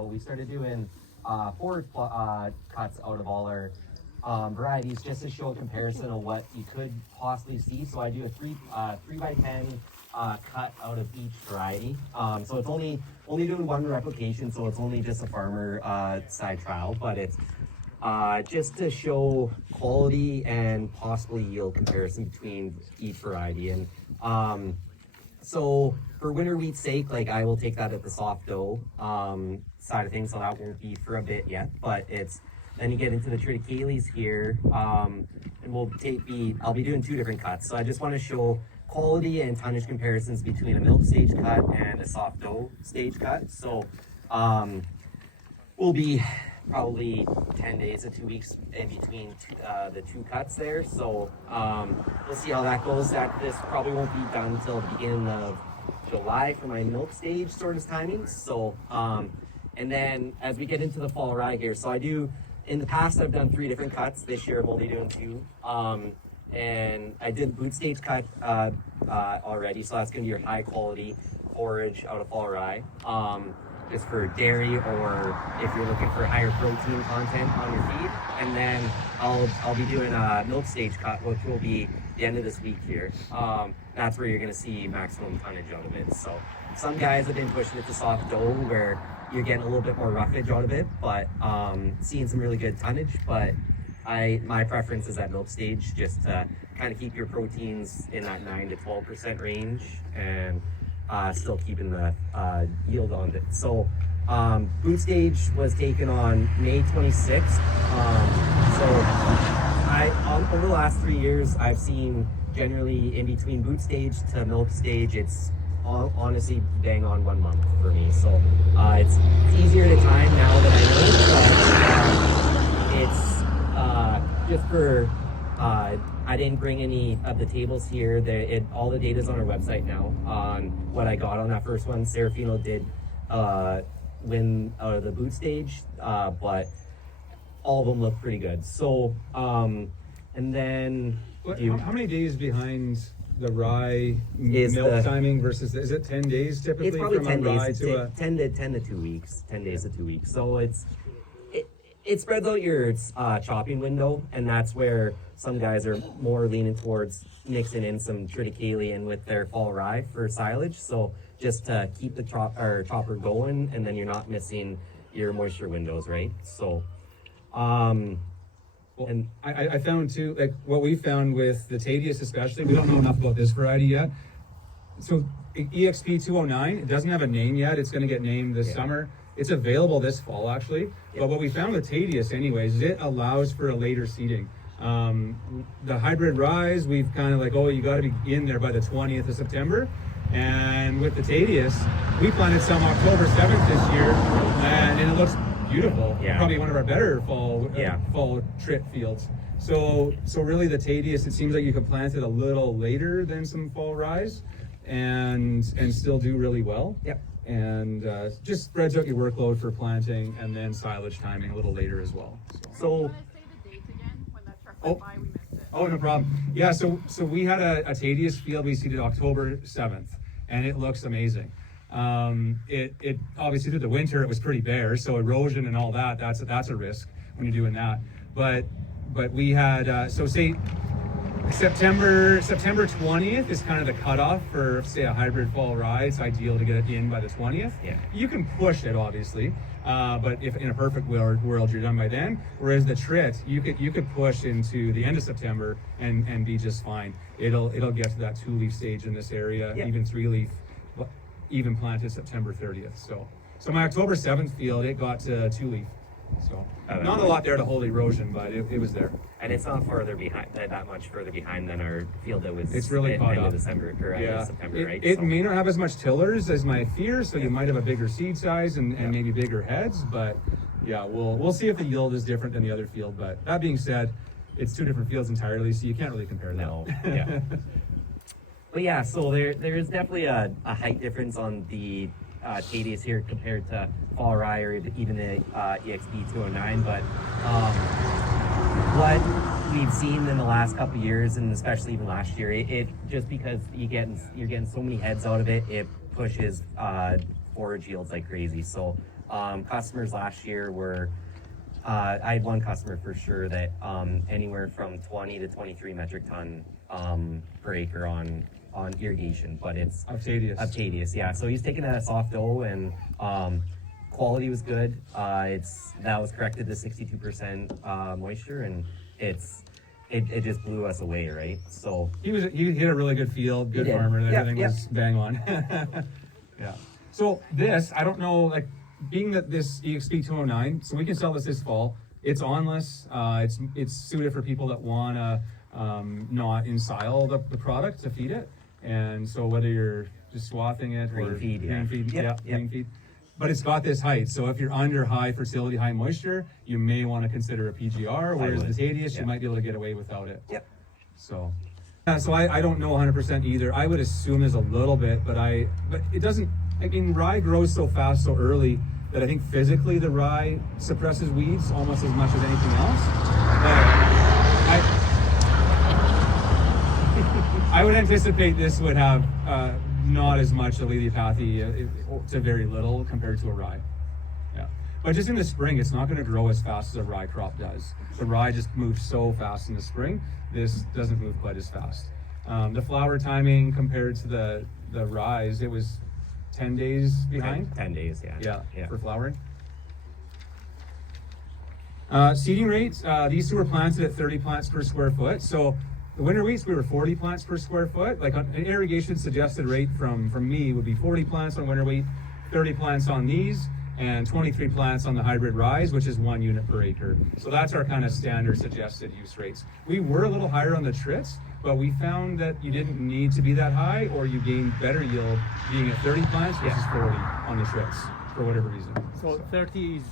ago, we started doing forward cuts out of all our varieties just to show a comparison of what you could possibly see. So I do a 3x10 cut out of each variety. So it's only doing one replication, so it's only just a farmer side trial, but it's just to show quality and possibly yield comparison between each variety. And so for winter wheat's sake, like I will take that at the soft dough side of things, so that won't be for a bit yet, but it's then you get into the triticales here, and I'll be doing two different cuts. So I just want to show quality and tonnage comparisons between a milk stage cut and a soft dough stage cut. So we'll be probably 10 days to 2 weeks in between the two cuts there. So we'll see how that goes. This probably won't be done until the beginning of July for my milk stage sort of timing. So and then as we get into the fall rye here, so in the past I've done 3 different cuts. This year I'm only doing 2. And I did boot stage cut already, so that's going to be your high quality forage out of fall rye, just for dairy or if you're looking for higher protein content on your feed. And then I'll be doing a milk stage cut, which will be the end of this week here. That's where you're going to see maximum tonnage out of it. So some guys have been pushing it to soft dough where you're getting a little bit more roughage out of it, but seeing some really good tonnage. But my preference is at milk stage, just to kind of keep your proteins in that 9 to 12% range and still keeping the yield on it. So boot stage was taken on May 26th. Over the last 3 years, I've seen generally in between boot stage to milk stage, it's honestly bang on 1 month for me. So it's easier to time now that I know, but it's just for I didn't bring any of the tables here. All the data's on our website now on what I got on that first one. Serafino did win out of the boot stage, but all of them look pretty good. So and then how many days behind the rye milk timing versus, is it 10 days typically? It's probably from 10 a rye days, to 10 to 2 weeks, 10 days to 2 weeks. So it spreads out your chopping window, and that's where some guys are more leaning towards mixing in some triticale in with their fall rye for silage. So just to keep the chopper going, and then you're not missing your moisture windows, right? So and I found too, like what we found with the Tadues especially, we don't know enough about this variety yet. So EXP 209, it doesn't have a name yet. It's going to get named this summer. It's available this fall actually. But what we found with Tadues anyways, is it allows for a later seeding. The hybrid rye, we've kind of like, you got to be in there by the 20th of September. And with the Tadues, we planted some October 7th this year, and it looks beautiful. Yeah. Probably one of our better fall trip fields. So really the Tadues, it seems like you can plant it a little later than some fall rye and still do really well. Yep. And just spreads out your workload for planting, and then silage timing a little later as well. So say the dates again? When that truck went by, we missed it. Oh, no problem. Yeah, so we had a Tadues field we seeded October 7th, and it looks amazing. It obviously through the winter it was pretty bare, so erosion and all that's a risk when you're doing that. But we had so say September 20th is kind of the cutoff for say a hybrid fall rye. It's ideal to get it in by the 20th. Yeah. You can push it obviously, but if in a perfect world you're done by then. Whereas the trit, you could push into the end of September and be just fine. It'll get to that 2-leaf stage in this area, even 3-leaf. Even planted September 30th. So my October 7th field, it got to 2-leaf. So not a lot there to hold erosion, but it was there. And it's not further behind, that much further behind than our field that was. It's really caught end up. of December or end of September, right? It may not have as much tillers as my fear, so you might have a bigger seed size and maybe bigger heads. But yeah, we'll see if the yield is different than the other field. But that being said, it's 2 different fields entirely, so you can't really compare that. No. Yeah. But yeah, so there is definitely a height difference on the Tadues here compared to fall rye or even the EXP 209. But what we've seen in the last couple of years, and especially even last year, it just because you're getting so many heads out of it, it pushes forage yields like crazy. So Customers last year were, I had one customer for sure that anywhere from 20 to 23 metric ton per acre on irrigation, but it's Tadues, yeah. So he's taking a soft dough, and quality was good. That was corrected to 62% moisture, and it just blew us away, right? So he hit a really good field, good farmer, and everything was bang on. Yeah. So this, I don't know, like being that this EXP 209, so we can sell this fall. It's awnless. It's suited for people that wanna not ensile the product to feed it. And so whether you're just swathing it or green feed. But it's got this height, so if you're under high fertility, high moisture, you may want to consider a PGR, whereas the Tadues, you might be able to get away without it. Yep. So, so I don't know 100% either. I would assume there's a little bit, but it doesn't, I mean, rye grows so fast, so early, that I think physically the rye suppresses weeds almost as much as anything else. But I would anticipate this would have not as much allelopathy to very little compared to a rye. Yeah, but just in the spring, it's not going to grow as fast as a rye crop does. The rye just moves so fast in the spring. This doesn't move quite as fast. The flower timing compared to the rye, it was 10 days behind. 10 days, yeah. Yeah, for flowering. Seeding rates, these two were planted at 30 plants per square foot. So the winter wheats, we were 40 plants per square foot. Like an irrigation suggested rate from me would be 40 plants on winter wheat, 30 plants on these, and 23 plants on the hybrid rye, which is 1 unit per acre. So that's our kind of standard suggested use rates. We were a little higher on the trits, but we found that you didn't need to be that high, or you gained better yield being at 30 plants versus 40 on the trits for whatever reason. So 30 is,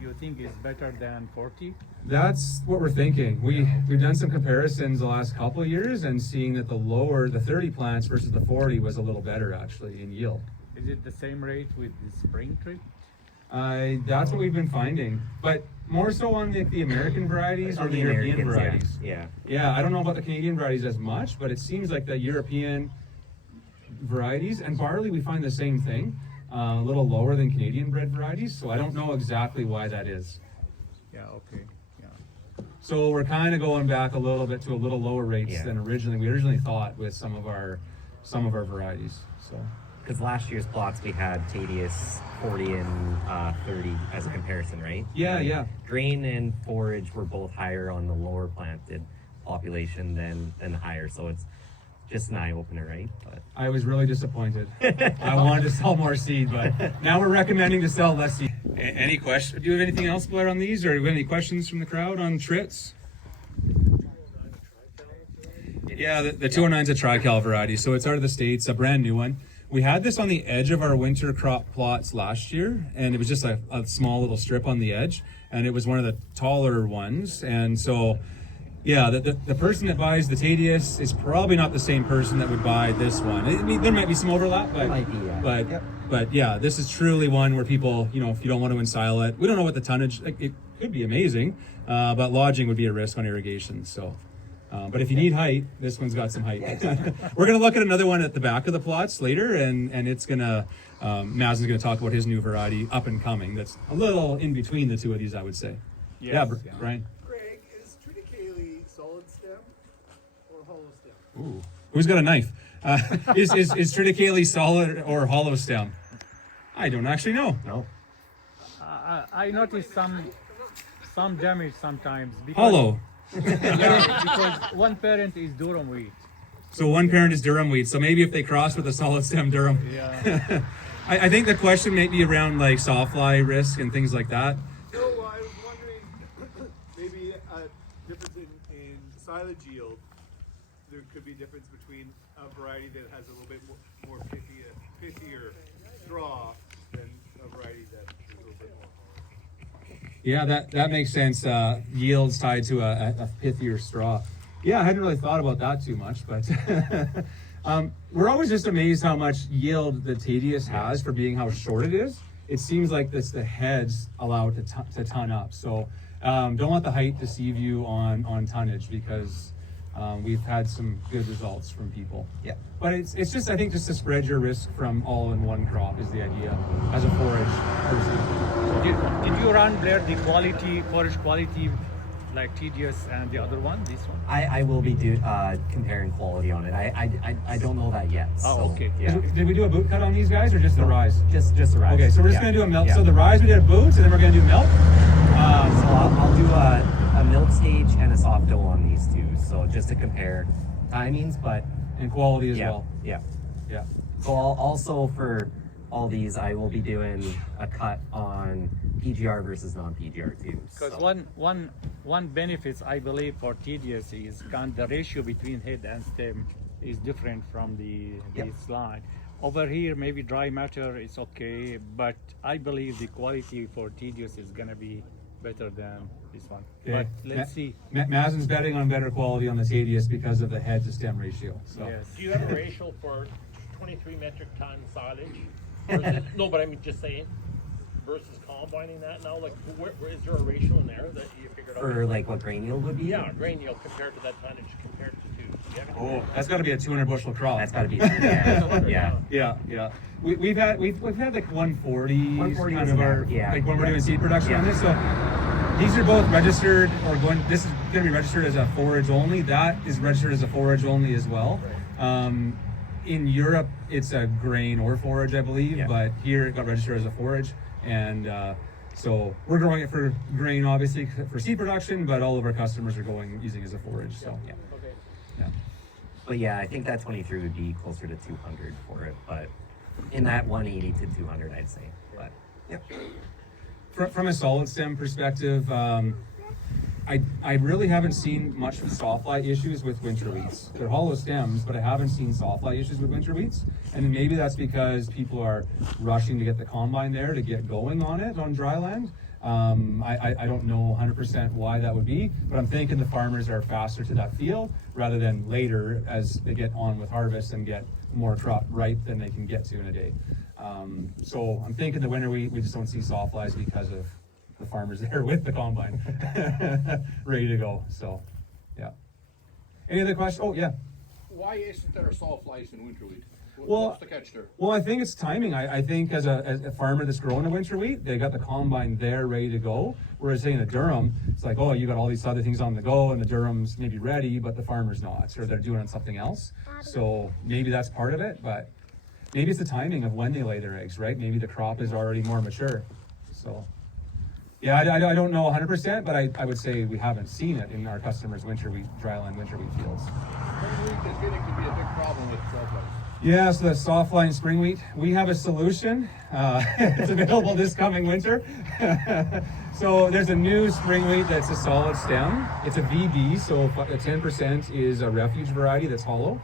you think, is better than 40? That's what we're thinking. We've done some comparisons the last couple of years, and seeing that the 30 plants versus the 40 was a little better actually in yield. Is it the same rate with the spring tree? That's what we've been finding, but more so on the American varieties or the European varieties. Yeah, I don't know about the Canadian varieties as much, but it seems like the European varieties and barley, we find the same thing, a little lower than Canadian bred varieties. So I don't know exactly why that is. Yeah, okay. Yeah. So we're kind of going back a little bit to a little lower rates than we originally thought with some of our varieties. So. Because last year's plots we had Tadues 40 and 30 as a comparison, right? Yeah. Grain and forage were both higher on the lower planted population than the higher, so it's just an eye opener, right? But I was really disappointed. I wanted to sell more seed, but now we're recommending to sell less seed. Any question? Do you have anything else, Blair, on these, or do you have any questions from the crowd on trits? Yeah, the 209 is a triticale variety, so it's out of the States, a brand new one. We had this on the edge of our winter crop plots last year, and it was just a small little strip on the edge, and it was one of the taller ones. And so, yeah, the person that buys the Tadues is probably not the same person that would buy this one. I mean, there might be some overlap, but might be, yeah. But yeah, this is truly one where people, if you don't want to ensile it, we don't know what the tonnage. It could be amazing, but lodging would be a risk on irrigation. So. But if you need height, this one's got some height. We're going to look at another one at the back of the plots later, and it's going to, Mazen's going to talk about his new variety, up and coming, that's a little in between the two of these, I would say. Yes, yeah, Brian? Greg, is triticale solid stem or hollow stem? Ooh. Who's got a knife? Is triticale solid or hollow stem? I don't actually know. no. I noticed some damage sometimes. Because, Hollow. Yeah, because one parent is durum wheat. So one parent is durum wheat. So maybe if they cross with a solid stem durum. Yeah. I think the question may be around like sawfly risk and things like that. No, I was wondering maybe a difference in silage yield. There could be a difference between a variety that has a little bit more pithier straw than a variety that is a little bit more hollow. Yeah, that makes sense. Yields tied to a pithier straw. Yeah, I hadn't really thought about that too much, but we're always just amazed how much yield the Tadues has for being how short it is. It seems like the heads allow it to ton up. So don't let the height deceive you on tonnage, because we've had some good results from people. Yeah. But it's just, I think, just to spread your risk from all in one crop is the idea as a forage person. Did you run, Blair, the forage quality, like TDS and the other one, this one? I will be comparing quality on it. I don't know that yet. Oh, so, okay. Yeah. Did we do a boot cut on these guys or just the rise? Just the rise. Okay, so we're just Yeah. gonna do a milk. Yeah. So the rise we did a boot, and then we're gonna do milk. So I'll do a milk stage and a soft dough on these two. So just to compare timings, but And quality as yeah, well. yeah. Yeah. So also for all these, I will be doing a cut on PGR versus non-PGR too. Because So. one benefits I believe for TDS is the ratio between head and stem is different from the Yep. slide. Over here, maybe dry matter is okay, but I believe the quality for TDS is gonna be better than this one. Okay. But let's see. Mazen's betting on better quality on the Tadues because of the head to stem ratio. So. Yes. Do you have a ratio for 23 metric ton silage? Versus, no, but I mean, just saying, versus combining that now, like, where is there a ratio in there that you figured out? For like what grain yield would be? Yeah, grain yield compared to that tonnage compared to two. Do you have any- Oh, that's got to be a 200 bushel crop. That's got to be. Yeah. Yeah, yeah. We've had like 140. 140 kind is of an our average, yeah. like when we're doing seed production on Yeah. this. So these are both registered or going. This is going to be registered as a forage only. That is registered as a forage only as well. In Europe, it's a grain or forage, I believe, Yeah. but here it got registered as a forage, and so we're growing it for grain, obviously for seed production, but all of our customers are using it as a forage. So Yeah. Okay. yeah. But yeah, I think that 23 would be closer to 200 for it, but in that 180 to 200, I'd say. But yep. From a solid stem perspective, I really haven't seen much sawfly issues with winter wheats. They're hollow stems, but I haven't seen sawfly issues with winter wheats. And maybe that's because people are rushing to get the combine there to get going on it on dry land. I don't know 100% why that would be, but I'm thinking the farmers are faster to that field rather than later as they get on with harvest and get more crop ripe than they can get to in a day. So I'm thinking the winter we just don't see sawflies because of the farmers there with the combine ready to go. So, yeah. Any other questions? Oh, yeah. Why isn't there a sawflies in winter wheat? Well, What's the catch there? Well, I think it's timing. I think as a farmer that's growing a winter wheat, they got the combine there ready to go. Whereas say in a durum, it's like, oh, you got all these other things on the go, and the durum's maybe ready, but the farmer's not, or they're doing something else. So maybe that's part of it, but maybe it's the timing of when they lay their eggs, right? Maybe the crop is already more mature. So, yeah, I don't know 100%, but I would say we haven't seen it in our customers' dryland winter wheat fields. Spring wheat is getting to be a big problem with sawflies. Yeah, so that's softfly and spring wheat. We have a solution. It's available this coming winter. So there's a new spring wheat that's a solid stem. It's a VD, so 10% is a refuge variety that's hollow.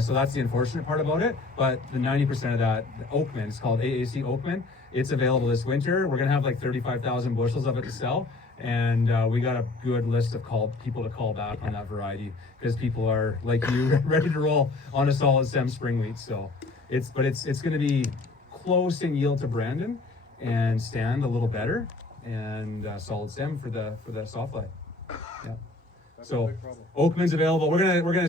So that's the unfortunate part about it. But the 90% of that, the Oakman, it's called AAC Oakman. It's available this winter. We're gonna have like 35,000 bushels of it to sell. And we got a good list of people to call back on that variety because people are like you ready to roll on a solid stem spring wheat. So it's going to be close in yield to Brandon and stand a little better and solid stem for the sawfly. Yeah. So Oakman's available. We're gonna